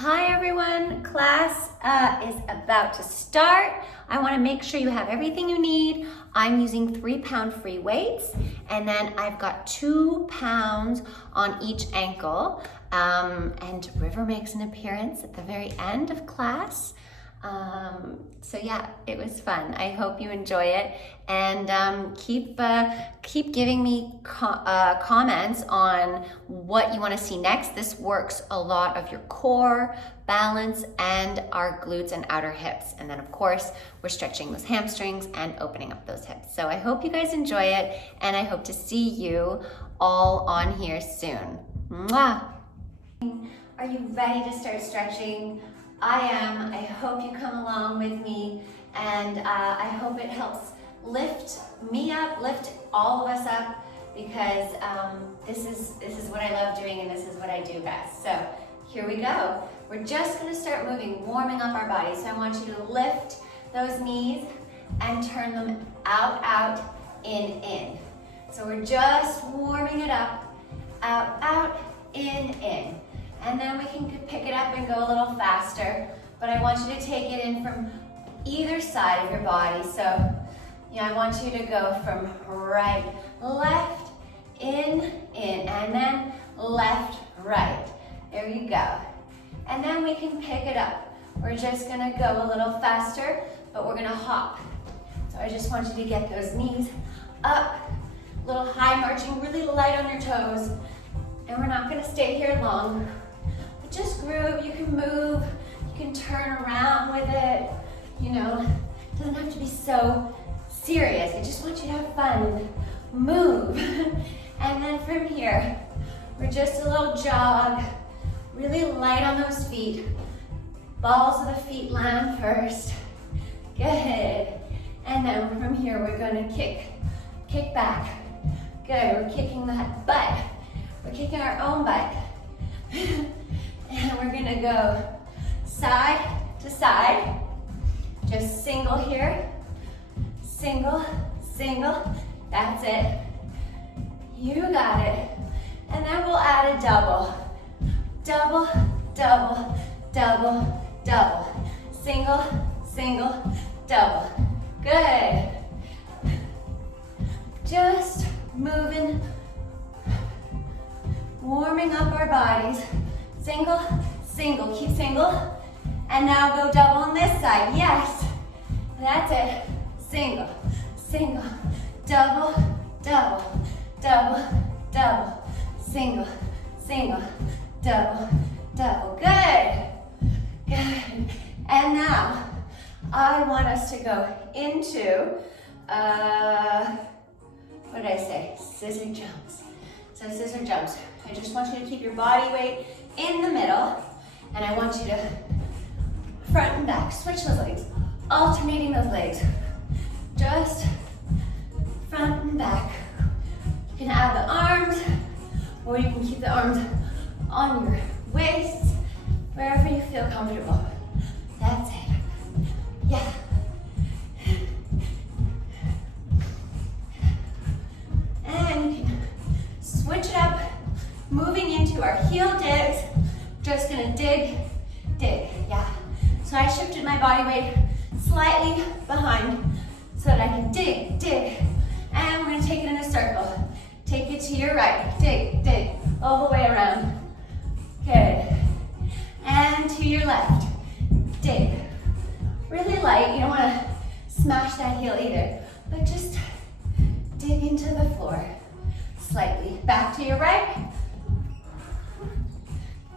Hi everyone, class is about to start. I want to make sure you have everything you need. I'm using 3-pound free weights, and then I've got 2 pounds on each ankle. And River makes an appearance at the very end of class. So yeah, it was fun. I hope you enjoy it, and keep giving me comments on what you want to see next. This works a lot of your core, balance, and our glutes and outer hips. And then of course, we're stretching those hamstrings and opening up those hips. So I hope you guys enjoy it, and I hope to see you all on here soon. Mwah! Are you ready to start stretching? I am. I hope you come along with me, and I hope it helps lift me up, lift all of us up, because this is what I love doing, and this is what I do best. So here we go. We're just going to start moving, warming up our bodies. So I want you to lift those knees and turn them out, out, in. So we're just warming it up, out, in. And then we can pick it up and go a little faster, but I want you to take it in from either side of your body. So, I want you to go from right, left, in, and then left, right. There you go. And then we can pick it up. We're just gonna go a little faster, but we're gonna hop. So I just want you to get those knees up, a little high marching, really light on your toes. And we're not gonna stay here long. Just groove, you can move, you can turn around with it, it doesn't have to be so serious. I just want you to have fun and move. And then from here, we're just a little jog, really light on those feet. Balls of the feet land first. Good. And then from here, we're gonna kick back. Good, we're kicking that butt. We're kicking our own butt. And we're gonna go side to side. Just single here. Single. That's it. You got it. And then we'll add a double. Double. Single, double. Good. Just moving, warming up our bodies. Single, keep single. And now go double on this side, yes. That's it, single, double, single, double, good. And now, I want us to go into, what did I say? Scissor jumps. So scissor jumps. I just want you to keep your body weight in the middle, and I want you to front and back, switch those legs, alternating those legs. Just front and back. You can add the arms, or you can keep the arms on your waist, wherever you feel comfortable. That's it. Yeah. And you can switch it up, moving into our heel digs. Just gonna dig, yeah. So I shifted my body weight slightly behind so that I can dig. And we're gonna take it in a circle. Take it to your right, dig, all the way around. Good. And to your left, dig. Really light, you don't wanna smash that heel either, but just dig into the floor slightly. Back to your right.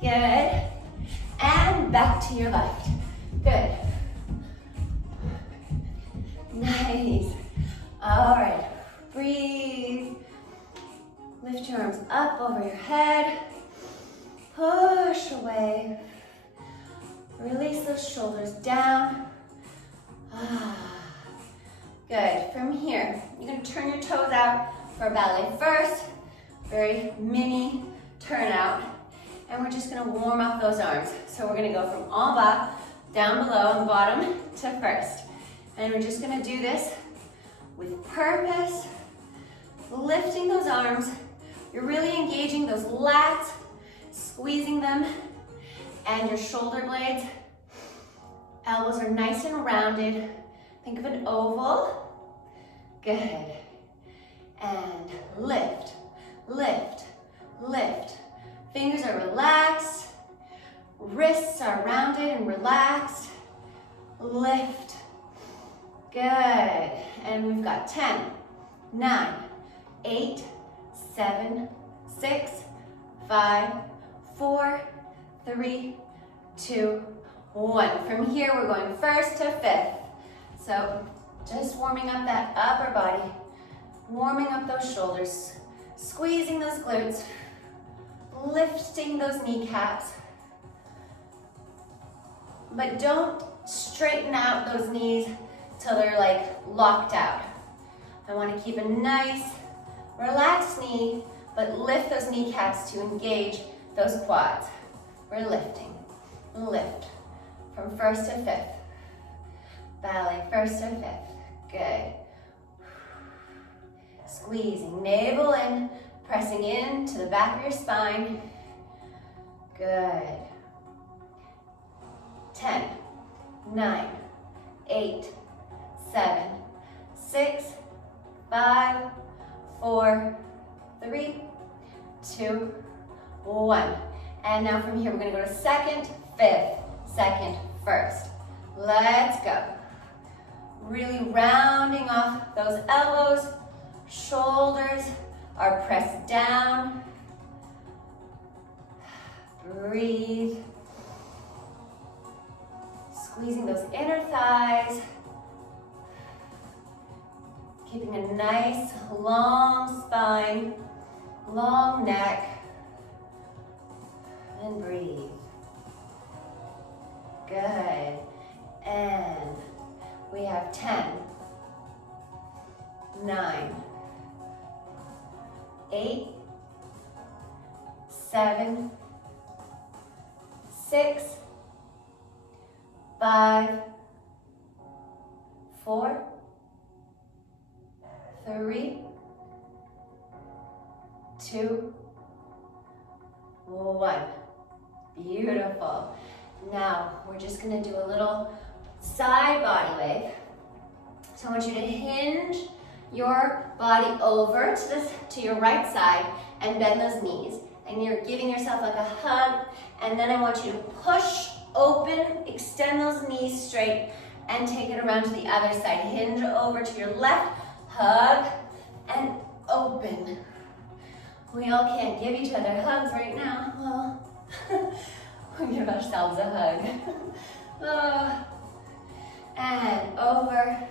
Good. And back to your left. Good. Nice. All right. Breathe. Lift your arms up over your head. Push away. Release those shoulders down. Good. From here, you're going to turn your toes out for ballet first. Very mini turn out. And we're just gonna warm up those arms. So we're gonna go from en bas, down below on the bottom, to first. And we're just gonna do this with purpose, lifting those arms. You're really engaging those lats, squeezing them, and your shoulder blades. Elbows are nice and rounded. Think of an oval. Good. And lift, lift, lift. Fingers are relaxed. Wrists are rounded and relaxed. Lift. Good. And we've got 10, 9, 8, 7, 6, 5, 4, 3, 2, 1. From here, we're going first to fifth. So just warming up that upper body, warming up those shoulders, squeezing those glutes, lifting those kneecaps. But don't straighten out those knees till they're like locked out. I want to keep a nice, relaxed knee, but lift those kneecaps to engage those quads. We're lifting, lift, from first to fifth. Ballet, first to fifth, good. Squeezing, navel in, pressing in to the back of your spine. Good. 10, 9, 8, 7, 6, 5, 4, 3, 2, 1. And now from here, we're gonna go to second, fifth, second, first. Let's go. Really rounding off those elbows. Shoulders are pressed down. Breathe. Squeezing those inner thighs. Keeping a nice long spine, long neck. And breathe. Good. And we have 10, 9, 8, 7, 6, 5, 4, 3, 2, 1. Beautiful. Now we're just going to do a little side body wave. So I want you to hinge your body over to your right side and bend those knees. And you're giving yourself like a hug. And then I want you to push open, extend those knees straight, and take it around to the other side. Hinge over to your left, hug, and open. We all can't give each other hugs right now. Well, we give ourselves a hug. And over.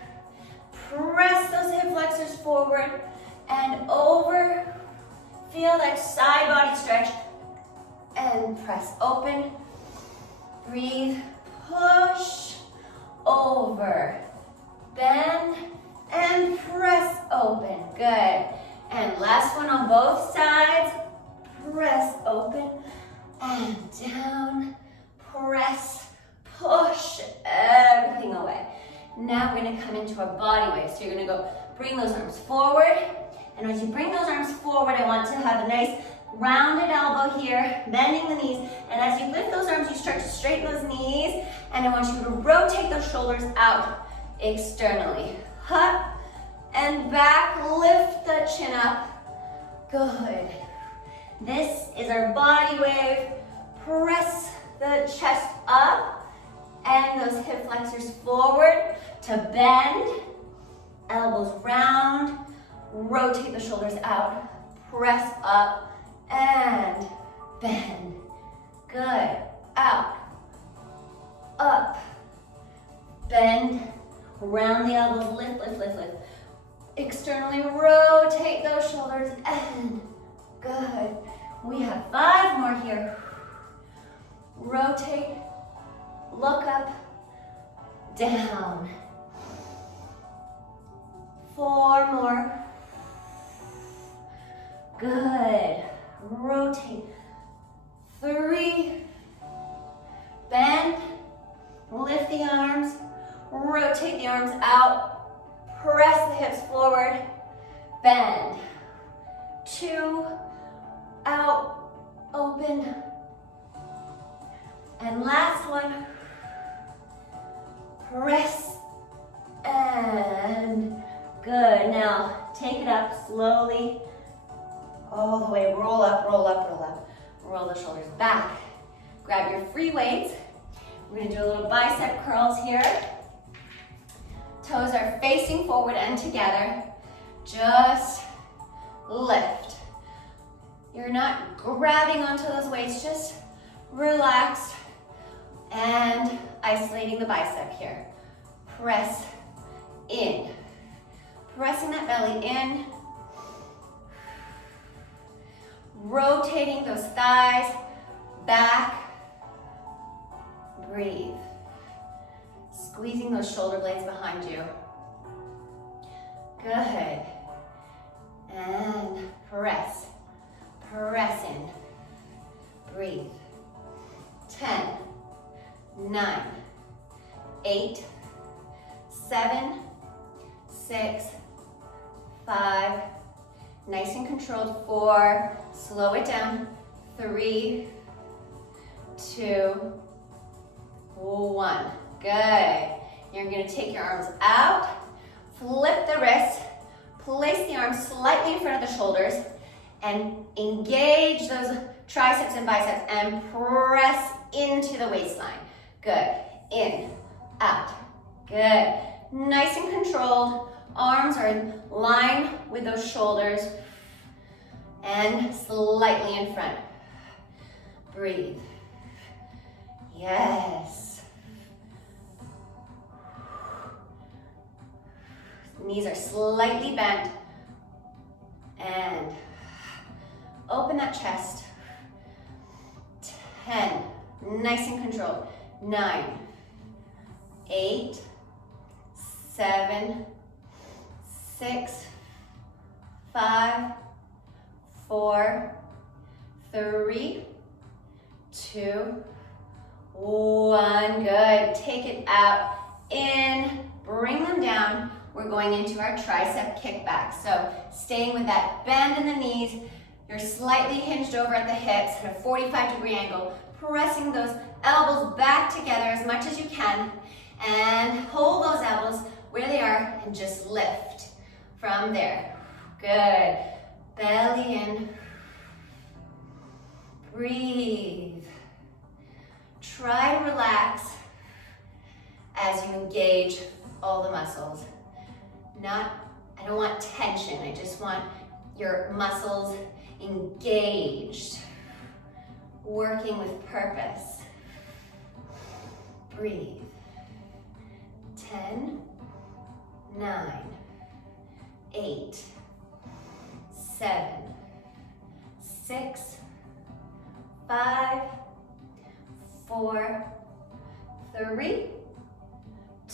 Press those hip flexors forward and over. Feel that side body stretch and press open. Breathe, push, over, bend, and press open. Good. And last one on both sides. Press open and down. Press, push everything away. Now we're gonna come into our body wave. So you're gonna go bring those arms forward. And as you bring those arms forward, I want to have a nice rounded elbow here, bending the knees. And as you lift those arms, you start to straighten those knees. And I want you to rotate those shoulders out externally. Up and back, lift the chin up. Good. This is our body wave. Press the chest up and those hip flexors forward to bend. Elbows round. Rotate the shoulders out. Press up and bend. Good. Out. Up. Bend. Round the elbows. Lift, lift, lift, lift. Externally rotate those shoulders and good. We have 5 more here. Rotate. Look up. Down. 4 more. Good. Rotate. 3. Bend. Lift the arms. Rotate the arms out. Press the hips forward. Bend. 2. Out. Open. And last one. Press and good. Now take it up slowly. All the way, roll up, roll up, roll up. Roll the shoulders back. Grab your free weights. We're gonna do a little bicep curls here. Toes are facing forward and together. Just lift. You're not grabbing onto those weights, just relaxed and isolating the bicep here. Press in. Pressing that belly in. Rotating those thighs back. Breathe. Squeezing those shoulder blades behind you. Good. And press. Press in. Breathe. 10, 9, 8, 7, 6, 5, nice and controlled, 4, slow it down, 3, 2, 1. Good. You're gonna take your arms out, flip the wrists, place the arms slightly in front of the shoulders, and engage those triceps and biceps and press into the waistline. Good. In, out. Good. Nice and controlled. Arms are in line with those shoulders and slightly in front. Breathe. Yes. Knees are slightly bent. And open that chest. 10, nice and controlled. 9, 8, 7, 6, 5, 4, 3, 2, 1. Good. Take it out. In. Bring them down. We're going into our tricep kickback. So staying with that bend in the knees. You're slightly hinged over at the hips at a 45-degree angle. Pressing those elbows back together as much as you can. And hold those elbows where they are and just lift from there. Good. Belly in. Breathe. Try to relax as you engage all the muscles. I don't want tension, I just want your muscles engaged, working with purpose. Breathe. 10, 9, 8, 7, 6, 5, 4, 3,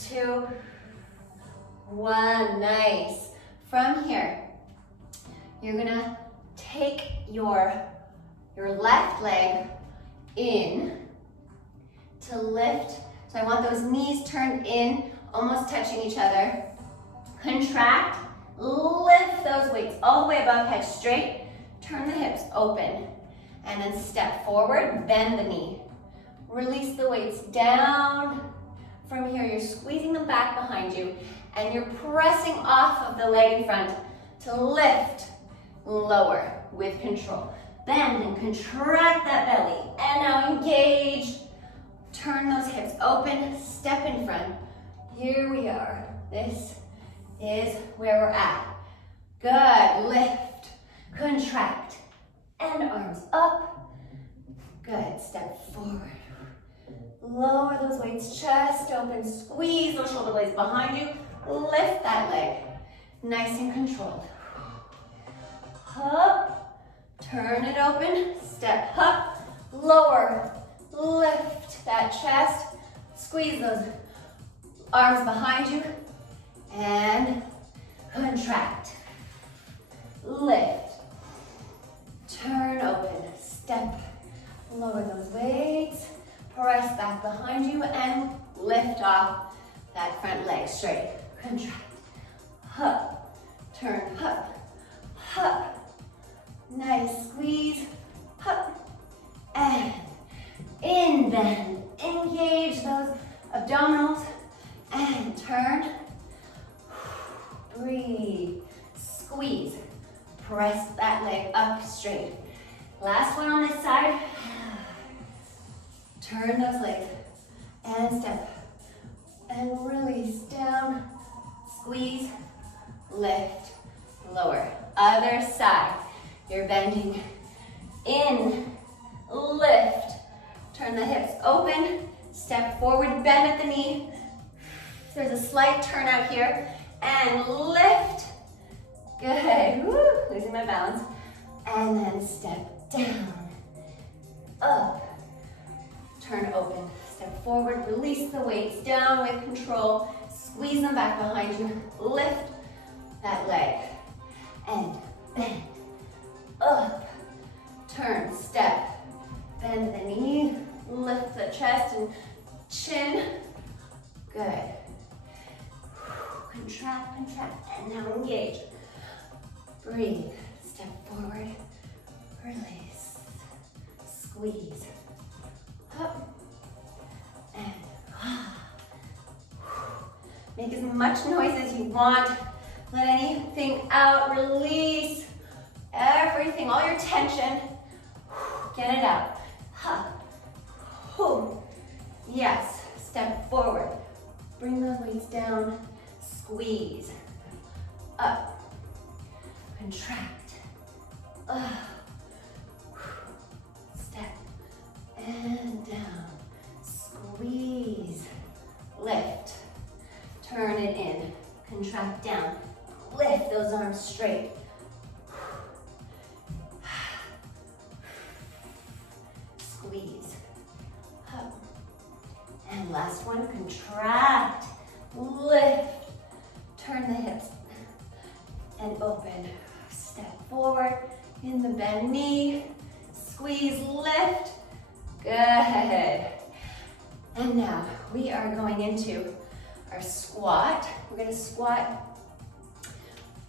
2, 1. Nice. From here, you're gonna take your left leg in to lift. So I want those knees turned in, almost touching each other. Contract, lift those weights all the way above head straight. Turn the hips open and then step forward, bend the knee. Release the weights down. From here, you're squeezing them back behind you and you're pressing off of the leg in front to lift lower with control. Bend and contract that belly. And now engage. Turn those hips open, step in front. Here we are. This is where we're at. Good. Lift, contract, and arms up. Good. Step forward. Lower those weights, chest open, squeeze those shoulder blades behind you. Lift that leg. Nice and controlled. Up, turn it open, step up, lower, lift that chest, squeeze those arms behind you, and contract, lift, turn open, step, lower those weights, press back behind you, and lift off that front leg straight, contract, up, turn, up, nice squeeze, up, and in, bend, engage those abdominals, and turn. Breathe, squeeze, press that leg up straight. Last one on this side. Turn those legs and step and release down, squeeze, lift, lower. Other side, you're bending in, lift, turn the hips open, step forward, bend at the knee. There's a slight turn out here and lift. Good, woo, losing my balance. And then step down, up, turn open, step forward, release the weights down with control, squeeze them back behind you, lift that leg, and bend, up, turn, step, bend the knee, lift the chest and chin, good. Contract, contract, and now engage. Breathe, step forward, release, squeeze, up, and make as much noise as you want. Let anything out, release everything, all your tension. Get it out. Yes, step forward. Bring those weights down, squeeze, up, contract, step, and down, squeeze, lift, turn it in, contract down, lift those arms straight. Squeeze, up, and last one, contract, lift, turn the hips, and open. Step forward in the bend knee, squeeze, lift, good. And now we are going into our squat. We're gonna squat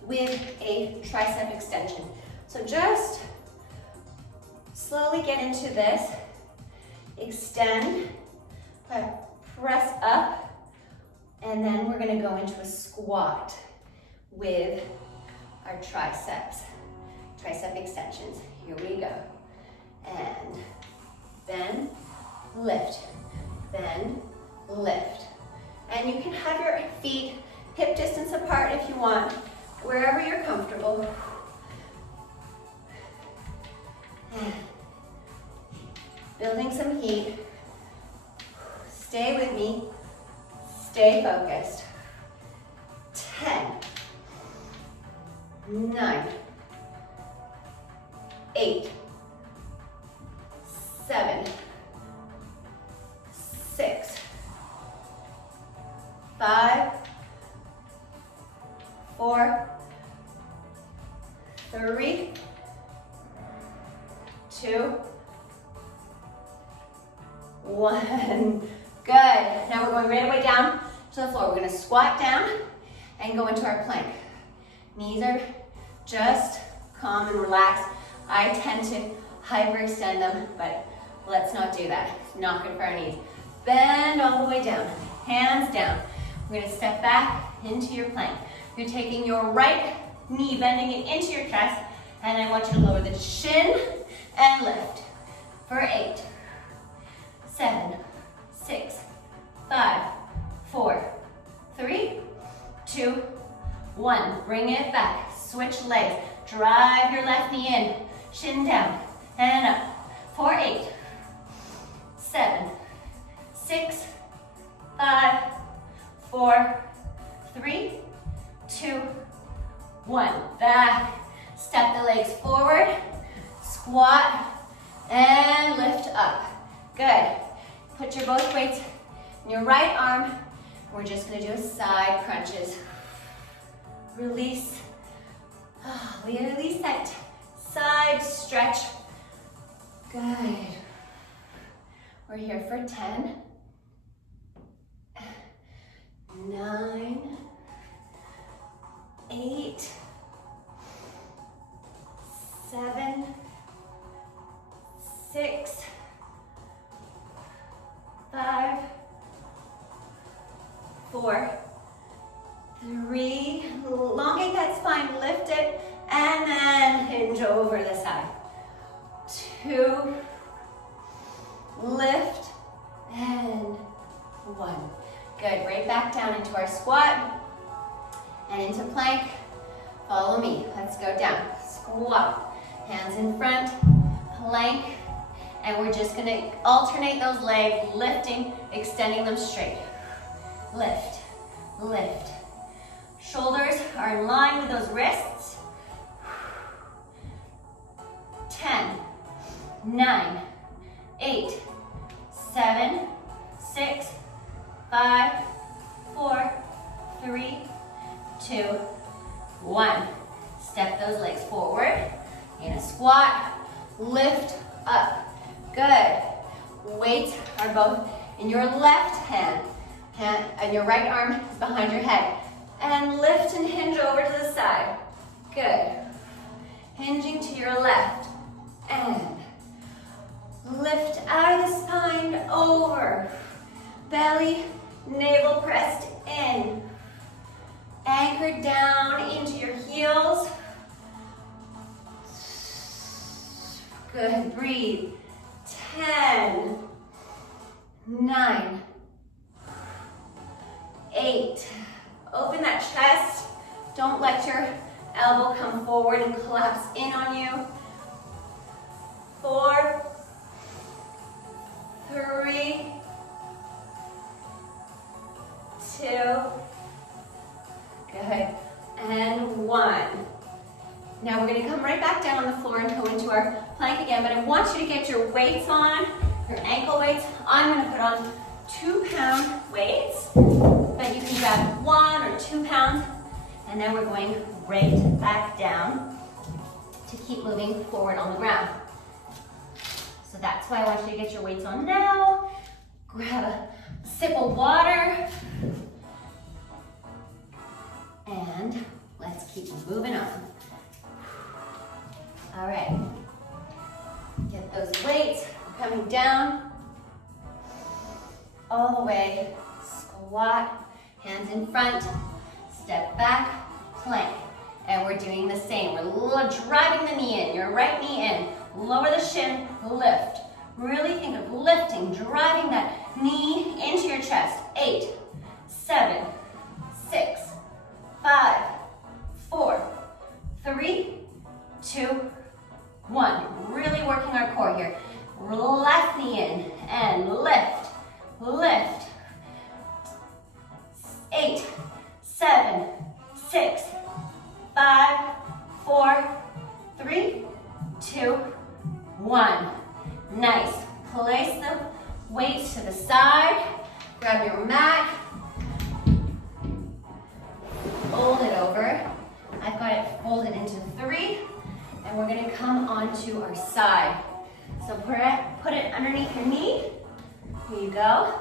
with a tricep extension. So just slowly get into this, extend, press up, and then we're gonna go into a squat with our triceps, tricep extensions. Here we go. And bend, lift, bend, lift. And you can have your feet hip distance apart if you want, wherever you're comfortable. And building some heat. Stay with me, stay focused. 10, 9, 8, 7, 6, 5, 4, 3, 2, 1. Good. Now we're going right away down to the floor. We're going to squat down and go into our plank. Knees are just calm and relaxed. I tend to hyperextend them, but let's not do that. It's not good for our knees. Bend all the way down, hands down. We're gonna step back into your plank. You're taking your right knee, bending it into your chest, and I want you to lower the chin and lift. For 8, 7, 6, 5, 4, 3, 2, 1. Bring it back. Switch legs. Drive your left knee in. Shin down and up. For 8, 7, 6, 5, 4, 3, 2, 1. Back. Step the legs forward. Squat and lift up. Good. Put your both weights in your right arm. We're just going to do side crunches. Release. We release that side stretch. Good. We're here for 10, 9, 8, 7, 6, 4, 3, elongate that spine, lift it, and then hinge over to the side. 2, lift, and 1. Good, right back down into our squat and into plank. Follow me, let's go down. Squat, hands in front, plank, and we're just gonna alternate those legs, lifting, extending them straight. Lift, lift. Shoulders are in line with those wrists. 10, 9, 8, 7, 6, 5, 4, 3, 2, 1. Step those legs forward in a squat, lift up. Good. Weights are both in your left hand, and your right arm is behind your head. And lift and hinge over to the side. Good. Hinging to your left. And lift out of the spine, over. Belly, navel pressed in. Anchored down into your heels. Good, breathe. 10, 9, 8. Open that chest. Don't let your elbow come forward and collapse in on you. 4, 3, 2, good, and 1. Now we're going to come right back down on the floor and go into our plank again, but I want you to get your weights on, your ankle weights. I'm going to put on 2-pound weights, but you can grab 1 or 2 pounds, and then we're going right back down to keep moving forward on the ground. So that's why I want you to get your weights on now. Grab a sip of water, and let's keep moving on. All right, get those weights coming down all the way. Squat, hands in front, step back, plank. And we're doing the same. We're driving the knee in, your right knee in. Lower the shin, lift. Really think of lifting, driving that knee into your chest. 8, 7, 6, 5, 4, 3, 2, 1. Really working our core here. Left knee in and lift, lift. 8, 7, 6, 5, 4, 3, 2, 1. Nice. Place the weights to the side. Grab your mat. Fold it over. I've got it folded into 3. And we're going to come onto our side. So put it underneath your knee. Here you go.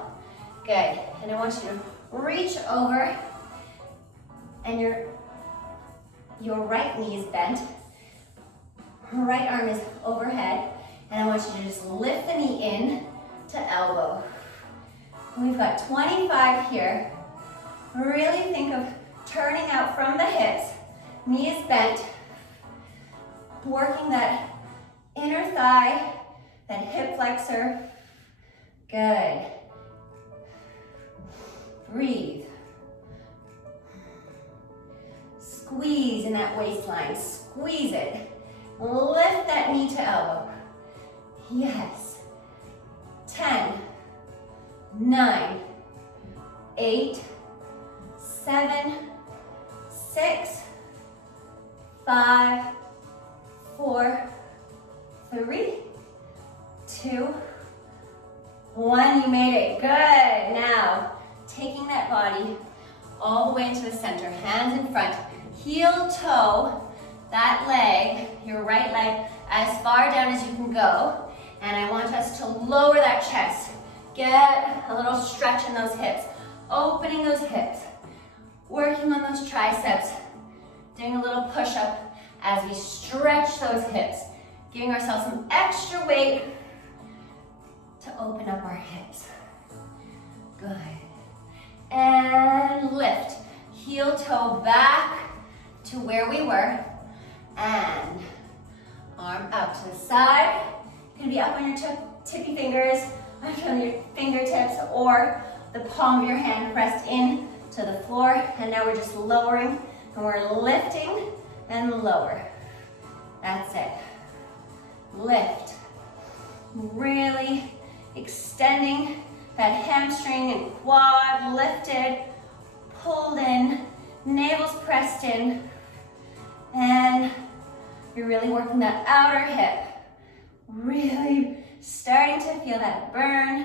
Good. And I want you to reach over, and your right knee is bent. Right arm is overhead. And I want you to just lift the knee in to elbow. We've got 25 here. Really think of turning out from the hips. Knee is bent. Working that inner thigh, that hip flexor. Good. Breathe. Squeeze in that waistline. Squeeze it. Lift that knee to elbow. Yes. 10, 9, 8, 7, 6, 5, 4, 3, 2, 1. You made it. Good. Now, taking that body all the way into the center. Hands in front. Heel toe that leg, your right leg, as far down as you can go. And I want us to lower that chest. Get a little stretch in those hips. Opening those hips. Working on those triceps. Doing a little push-up as we stretch those hips. Giving ourselves some extra weight to open up our hips. Good. And toe back to where we were, and arm out to the side. You can be up on your tippy fingers, on your fingertips, or the palm of your hand pressed in to the floor. And now we're just lowering, and we're lifting and lower. That's it. Lift. Really extending that hamstring and quad, lifted, pulled in, navel's pressed in, and you're really working that outer hip. Really starting to feel that burn.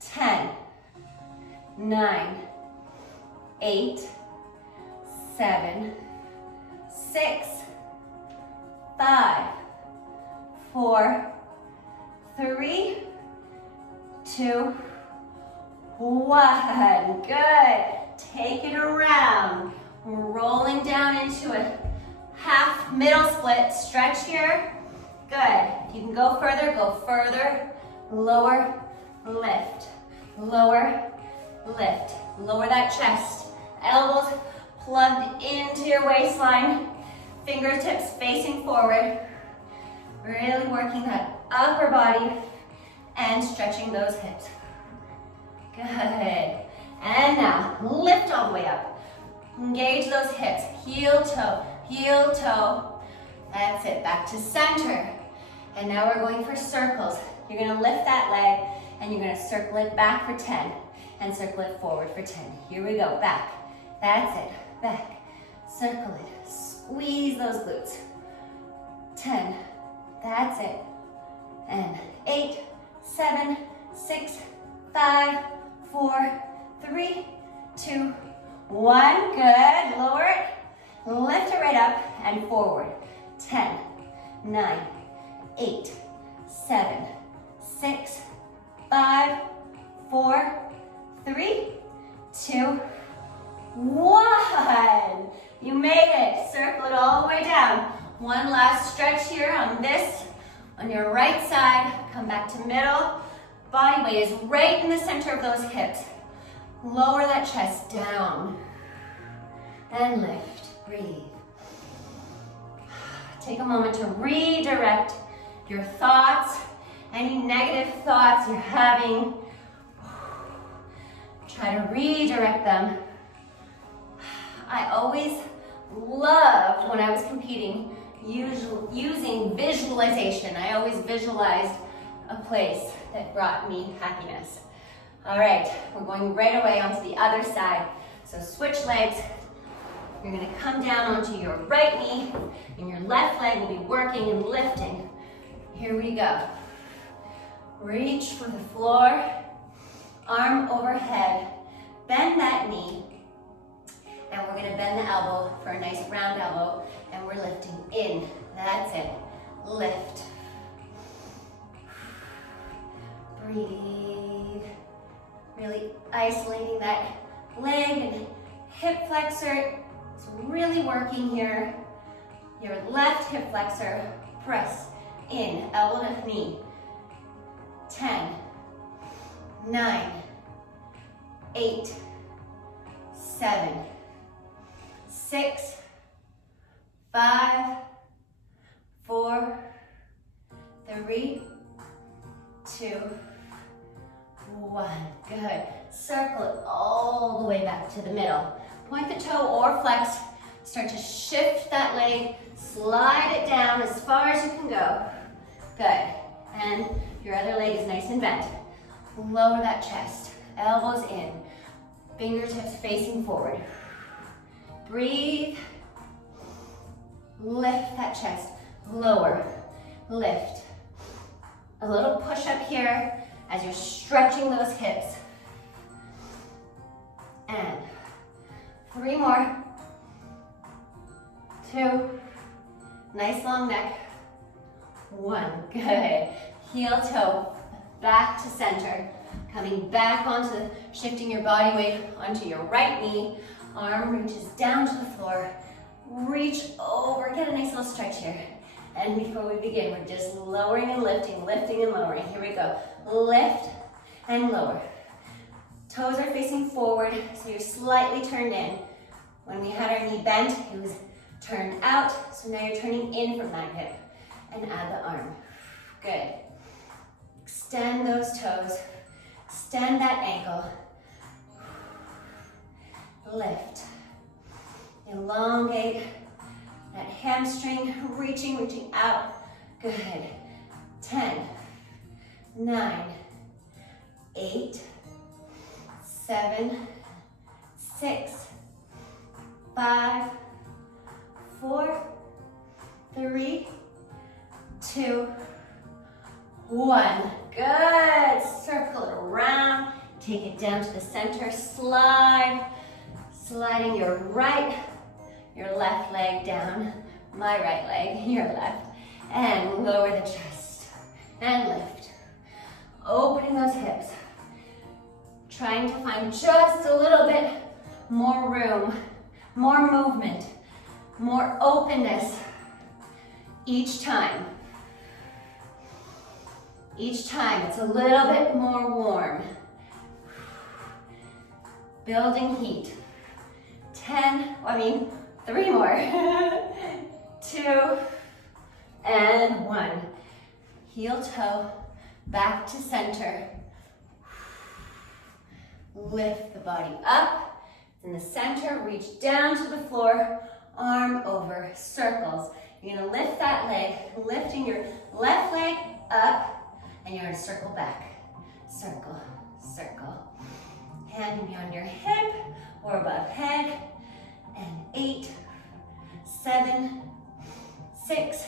10, 9, 8, 7, 6, 5, 4, 3, 2, 1. Good. Take it around. Rolling down into a half middle split. Stretch here. Good. If you can go further, go further. Lower, lift. Lower, lift. Lower that chest. Elbows plugged into your waistline. Fingertips facing forward. Really working that upper body and stretching those hips. Good. And now lift all the way up. Engage those hips. Heel, toe, heel, toe. That's it. Back to center. And now we're going for circles. You're going to lift that leg and you're going to circle it back for 10 and circle it forward for 10. Here we go. Back. That's it. Back. Circle it. Squeeze those glutes. 10. That's it. And 8, 7, 6, 5, 4, 3, 2, 1. Good. Lower it. Lift it right up and forward. 10, 9, 8, 7, 6, 5, 4, 3, 2, 1. You made it. Circle it all the way down. One last stretch here on this. On your right side, come back to middle. Body weight is right in the center of those hips. Lower that chest down. And lift. Breathe. Take a moment to redirect your thoughts. Any negative thoughts you're having, try to redirect them. I always loved, when I was competing, using visualization. I always visualized a place that brought me happiness. All right, we're going right away onto the other side. So switch legs. You're gonna come down onto your right knee, and your left leg will be working and lifting. Here we go. Reach for the floor, arm overhead. Bend that knee, and we're gonna bend the elbow for a nice round elbow, and we're lifting in. That's it. Lift. Breathe. Really isolating that leg and hip flexor. It's really working here. Your left hip flexor, press in, elbow to knee. 10, 9, 8, 7, 6, 5, 4, 3, 2, 1. Good. Circle it all the way back to the middle. Point the toe or flex. Start to shift that leg. Slide it down as far as you can go. Good. And your other leg is nice and bent. Lower that chest. Elbows in. Fingertips facing forward. Breathe. Lift that chest. Lower. Lift. A little push up here as you're stretching those hips. And 3 more. 2. Nice long neck. 1. Good. Heel toe back to center. Coming back onto, shifting your body weight onto your right knee. Arm reaches down to the floor. Reach over. Get a nice little stretch here. And before we begin, we're just lowering and lifting, lifting and lowering. Here we go. Lift and lower. Toes are facing forward, so you're slightly turned in. When we had our knee bent, it was turned out, so now you're turning in from that hip. And add the arm. Good. Extend those toes. Extend that ankle. Lift. Elongate that hamstring, reaching out. Good. 10, 9, 8, 7, 6, 5, 4, 3, 2, 1. Good. Circle it around. Take it down to the center. Slide. Sliding your left leg down. My right leg, your left. And lower the chest. And lift. Opening those hips. Trying to find just a little bit more room, more movement, more openness each time. Each time it's a little bit more warm. Building heat. 3 more. 2 and 1. Heel toe back to center. Lift the body up. In the center, reach down to the floor, arm over, circles. You're gonna lift that leg, lifting your left leg up, and you're gonna circle back. Circle, circle. Hand beyond your hip or above head. And 8, 7, 6,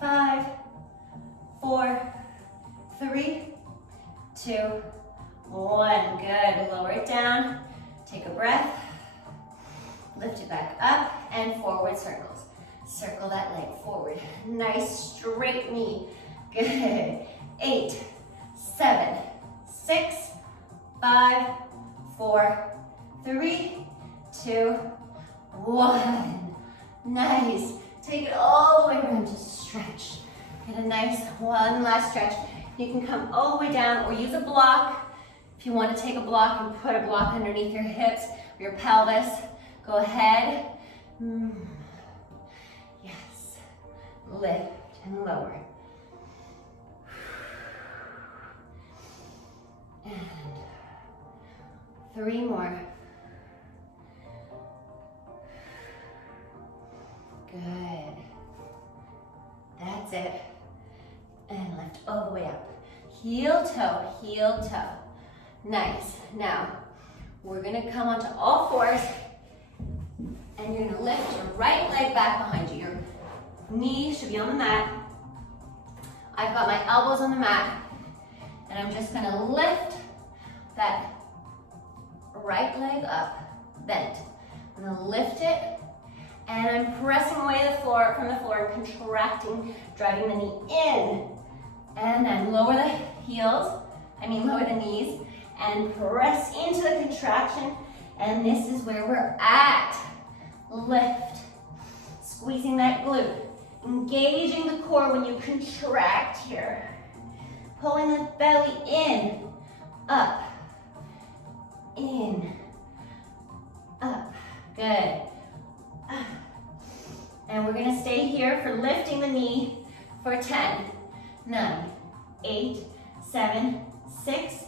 5, 4, 3, 2, 1. Good. Lower it down. Take a breath. Lift it back up and forward circles. Circle that leg forward. Nice straight knee. Good. 8, 7, 6, 5, 4, 3, 2, 1. Nice. Take it all the way around. Just stretch. Get a nice one last stretch. You can come all the way down or use a block. If you want to take a block and put a block underneath your hips, or your pelvis, go ahead. Yes. Lift and lower. And 3 more. Good. That's it. And lift all the way up. Heel toe, heel toe. Nice. Now, we're gonna come onto all fours and you're gonna lift your right leg back behind you. Your knee should be on the mat. I've got my elbows on the mat and I'm just gonna lift that right leg up, bent. I'm gonna lift it and I'm pressing away from the floor and contracting, driving the knee in. And then lower the knees and press into the contraction. And this is where we're at. Lift, squeezing that glute, engaging the core when you contract here. Pulling the belly in, up, in, up. Good. And we're gonna stay here for lifting the knee for 10, 9, 8, 7, 6,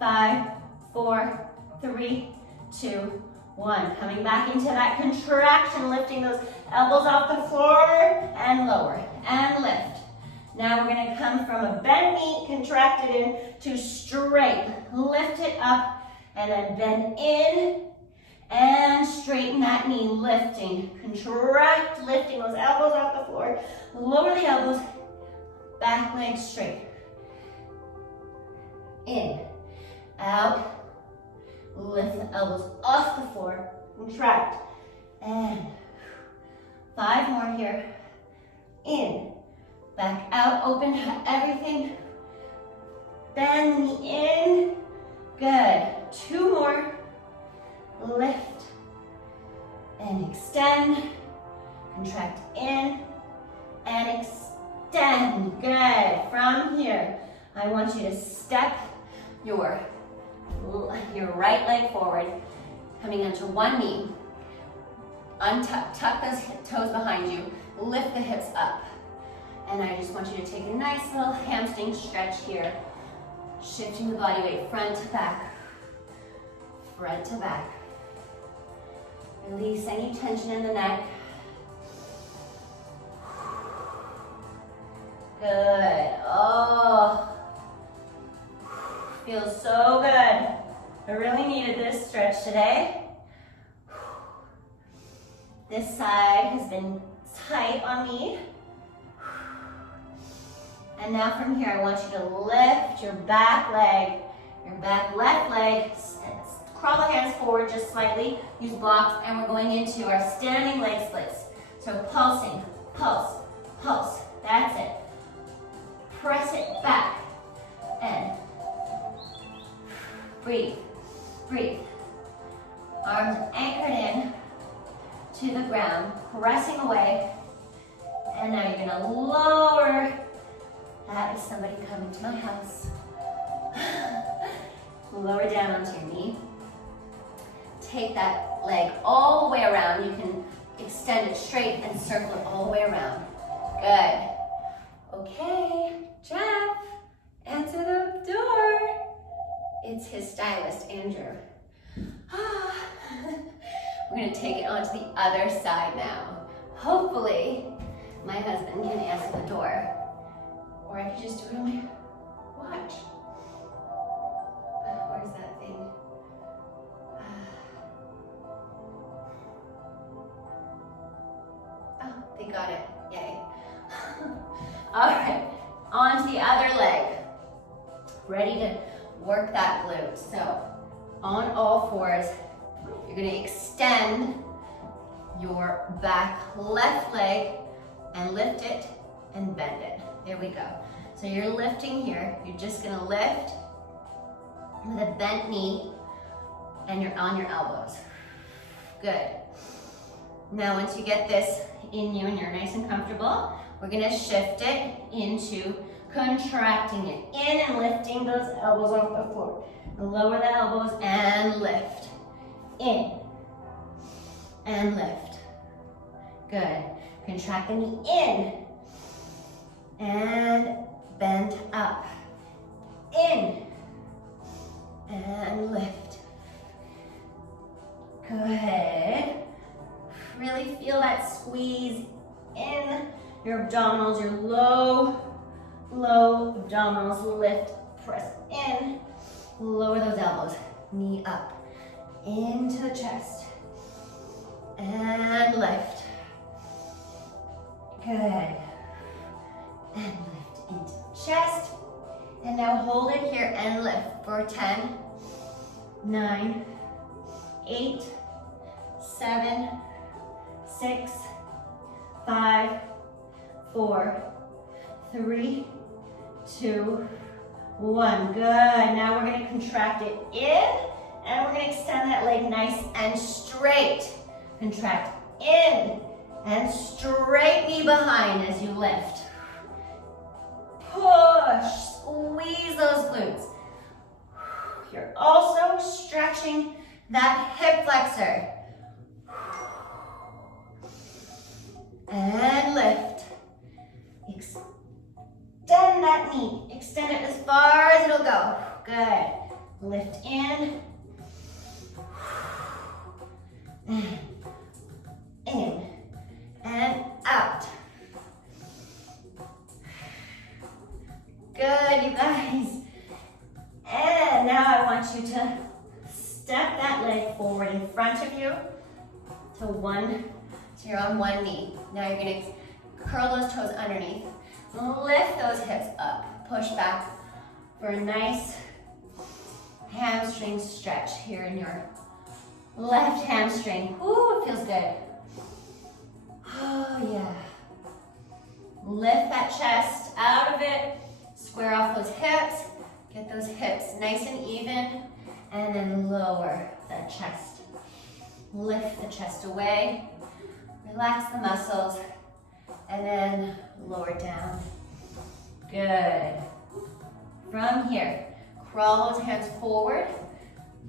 5, 4, 3, 2, 1. Coming back into that contraction, lifting those elbows off the floor and lower and lift. Now we're gonna come from a bent knee, contracted in, to straight. Lift it up and then bend in and straighten that knee, lifting. Contract, lifting those elbows off the floor. Lower the elbows, back leg straight. In, out, lift the elbows off the floor, contract, and 5 more here. In, back out, open everything. Bend the knee in, good. 2 more, lift, and extend, contract in, and extend, good. From here, I want you to step your your right leg forward, coming onto one knee. Tuck those toes behind you, lift the hips up. And I just want you to take a nice little hamstring stretch here, shifting the body weight front to back, front to back. Release any tension in the neck. Good. Oh, feels so good. I really needed this stretch today. This side has been tight on me. And now from here, I want you to lift your back leg, your back left leg. Crawl the hands forward just slightly. Use blocks, and we're going into our standing leg splits. So pulsing, pulse, pulse. That's it. Press it back and breathe, breathe. Arms anchored in to the ground, pressing away. And now you're gonna lower. That is somebody coming to my house. Lower down onto your knee. Take that leg all the way around. You can extend it straight and circle it all the way around. Good. Okay, Jeff, answer the door. It's his stylist, Andrew. We're gonna take it onto the other side now. Hopefully, my husband can answer the door. Or I could just do it on my watch. Where's that thing? Oh, they got it. Yay. All right, on to the other leg. Ready to work that glute. So, on all fours, you're gonna extend your back left leg and lift it and bend it. There we go. So you're lifting here. You're just gonna lift with a bent knee and you're on your elbows. Good. Now once you get this in you and you're nice and comfortable, we're gonna shift it into contracting it in and lifting those elbows off the floor. Lower the elbows and lift. In and lift. Good. Contract the knee in and bend up. In and lift. Good. Really feel that squeeze in your abdominals, your low abdominals. Lift, press in, lower those elbows, knee up, into the chest, and lift. Good. And lift into the chest. And now hold it here and lift for 10, 9, 8, 7, 6, 5, 4, 3, 2, 1. Good. Now we're going to contract it in and we're going to extend that leg nice and straight. Contract in and straight knee behind as you lift. Push, squeeze those glutes. You're also stretching that hip flexor. And lift. Extend that knee. Extend it as far as it'll go. Good. Lift in. In. And out. Good, you guys. And now I want you to step that leg forward in front of you so you're on one knee. Now you're gonna curl those toes underneath. Lift those hips up. Push back for a nice hamstring stretch here in your left hamstring. Ooh, it feels good. Oh yeah. Lift that chest out of it. Square off those hips. Get those hips nice and even. And then lower that chest. Lift the chest away. Relax the muscles. And then lower down. Good. From here, crawl those hands forward.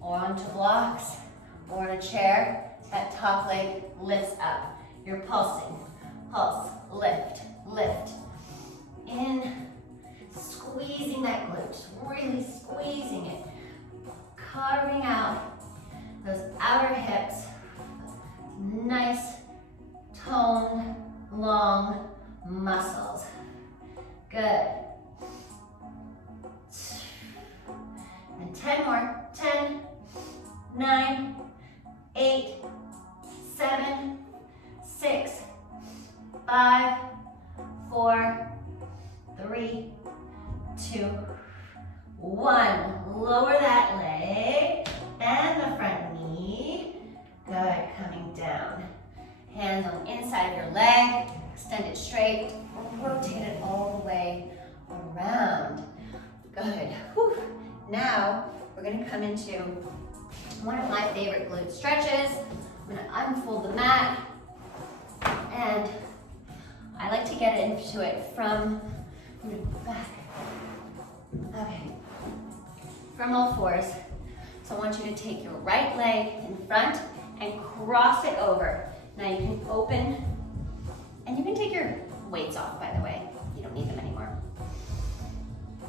or onto blocks or in a chair, that top leg lifts up. You're pulsing. Pulse, lift, lift. In, squeezing that glute, really squeezing it. Carving out those outer hips. Nice, toned, long muscles. Good. And 10 more. 10, 9, 8, 7, 6, 5, 4, 3, 2, 1. Lower that leg, bend the front knee. Good, coming down. Hands on the inside of your leg, extend it straight, rotate it all the way around. Good. Whew. Now, we're gonna come into one of my favorite glute stretches. I'm gonna unfold the mat, and I like to get into it from back. Okay, from all fours. So I want you to take your right leg in front and cross it over. Now you can open, and you can take your weights off, by the way. You don't need them anymore.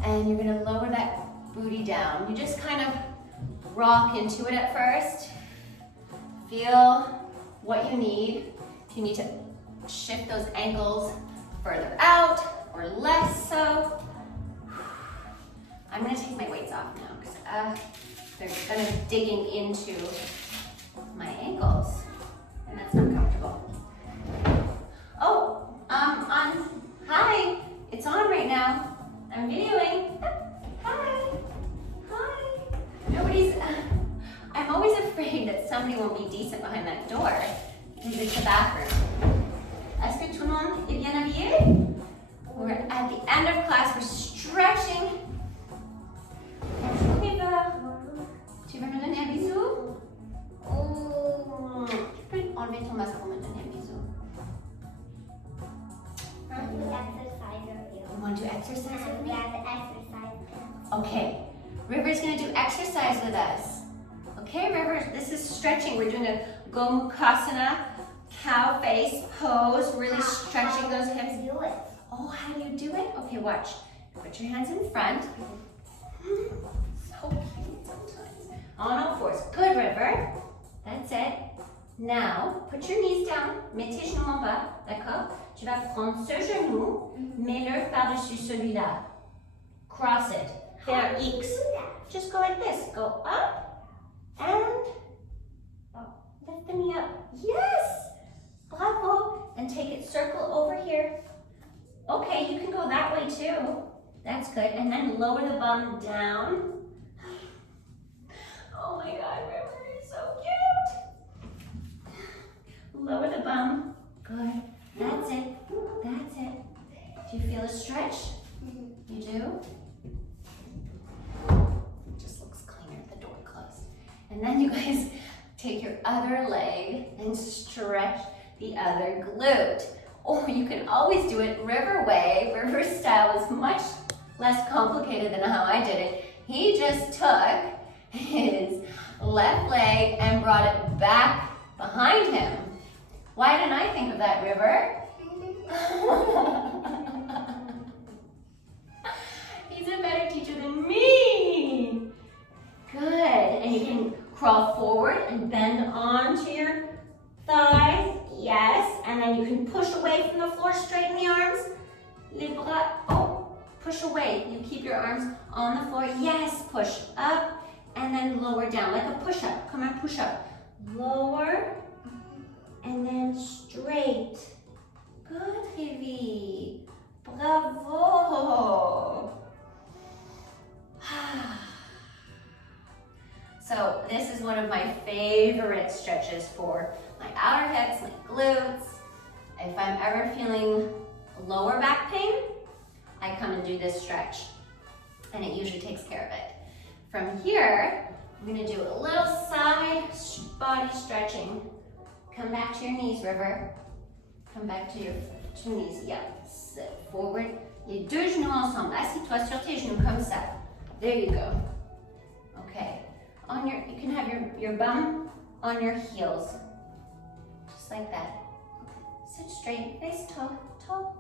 And you're gonna lower that booty down. You just kind of rock into it at first. Feel what you need. If you need to shift those ankles further out or less so. I'm gonna take my weights off now because they're kind of digging into my ankles, and that's not comfortable. Oh, hi, it's on right now. I'm videoing. Hi, hi. Nobody's, I'm always afraid that somebody won't be decent behind that door because it's a bathroom. Est-ce que tout le monde est bien habillé? We're at the end of class, we're stretching. Bonjour Eva. Tu veux me donner un bisou? Oh, tu peux enlever ton masque pour me donner un bisou. You want to exercise with me? Yeah, the exercise. Okay, River's gonna do exercise with us. Okay, River, this is stretching. We're doing a Gomukhasana, cow face pose, really stretching those hips. Do it. Oh, how do you do it? Okay, watch. Put your hands in front. So cute sometimes. On all fours. Good, River. That's it. Now, put your knees down. Mets tes genoux en bas, d'accord? Tu vas prendre ce genou, mets-le par-dessus celui-là. Cross it. Fais un X. Just go like this. Go up and lift the knee up. Yes! Bravo! And take it, circle over here. Okay, you can go that way too. That's good. And then lower the bum down. Oh my God, River, you're so cute. Lower the bum. Good. That's it. That's it. Do you feel a stretch? You do? It just looks cleaner with the door closed. And then you guys take your other leg and stretch the other glute. Or you can always do it River way. River style is much less complicated than how I did it. He just took his left leg and brought it back behind him. Why didn't I think of that, River? He's a better teacher than me. Good. And you can crawl forward and bend onto your thighs. Yes. And then you can push away from the floor, straighten the arms. Les bras. Oh, push away. You keep your arms on the floor. Yes. Push up and then lower down like a push up. Come on, push up. Lower and then straight. Good, Rivi. Bravo. So this is one of my favorite stretches for my outer hips, my glutes. If I'm ever feeling lower back pain, I come and do this stretch, and it usually takes care of it. From here, I'm gonna do a little side body stretching. Come back to your knees, River. Come back to your two knees. Yeah, sit forward. Les deux genoux ensemble. Assis-toi sur tes genoux comme ça. There you go. Okay. You your bum on your heels. Just like that. Sit straight, face tall, tall.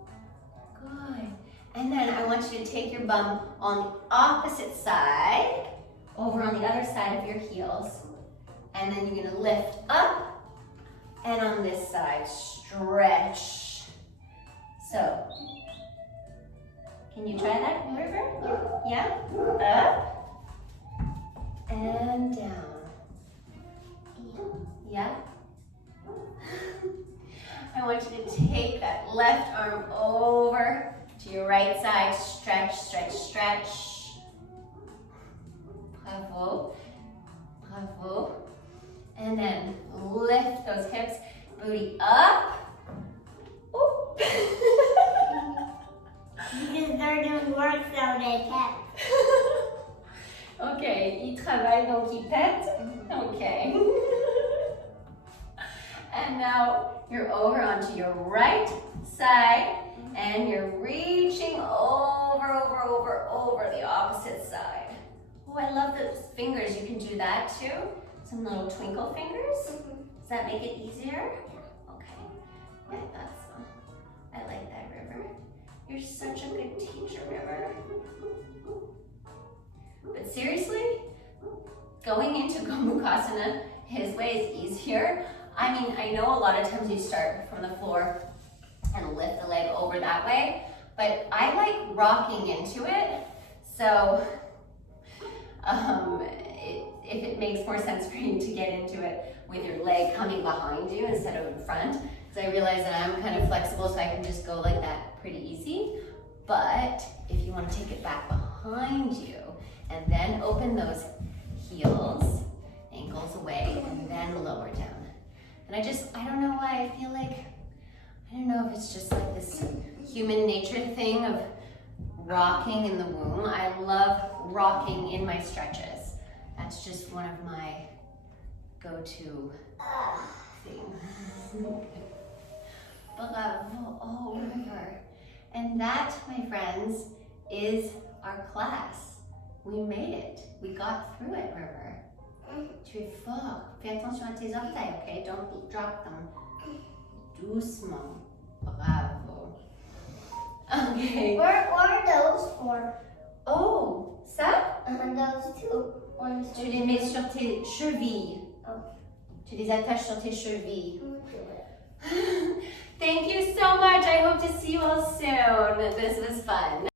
Good. And then I want you to take your bum on the opposite side, over on the other side of your heels. And then you're gonna lift up, and on this side, stretch. So, can you try that, River? Yeah? Up, and down. Yeah? I want you to take that left arm over to your right side. Stretch, stretch, stretch. Bravo. Bravo. And then lift those hips, booty up. Oop. Because they're doing work so they can't. Okay, il travaille donc il pète. Okay. And now you're over onto your right side and you're reaching over the opposite side. Oh, I love those fingers. You can do that too. Some little twinkle fingers. Does that make it easier? Okay. Yeah, I thought so. I like that, River. You're such a good teacher, River. But seriously, going into Gomukhasana his way is easier. I mean, I know a lot of times you start from the floor and lift the leg over that way, but I like rocking into it. So if it makes more sense for you to get into it with your leg coming behind you instead of in front, because I realize that I'm kind of flexible, so I can just go like that pretty easy. But if you want to take it back behind you and then open those heels, ankles away, and then lower down. And I don't know why I feel like, I don't know if it's just like this human nature thing of rocking in the womb. I love rocking in my stretches. That's just one of my go-to things. Bravo, oh, River. And that, my friends, is our class. We made it. We got through it, River. Tu es fort. Fais attention à tes orteils, okay? Don't drop them. Doucement. Bravo. Okay. What are those for? Oh, ça? Those two ones. Tu les mets sur tes chevilles. Oh. Tu les attaches sur tes chevilles. We'll do it. Thank you so much. I hope to see you all soon. This was fun.